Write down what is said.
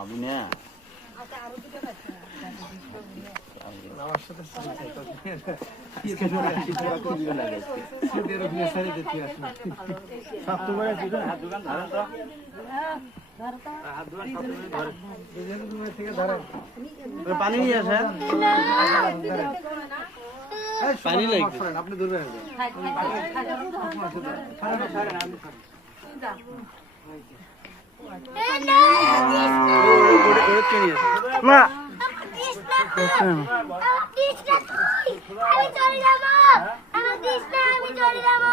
আমি না আমার সাথে পানি নিয়ে আসেন পানি লাগবে আপনি দূরে মা আমি চলে যাবো।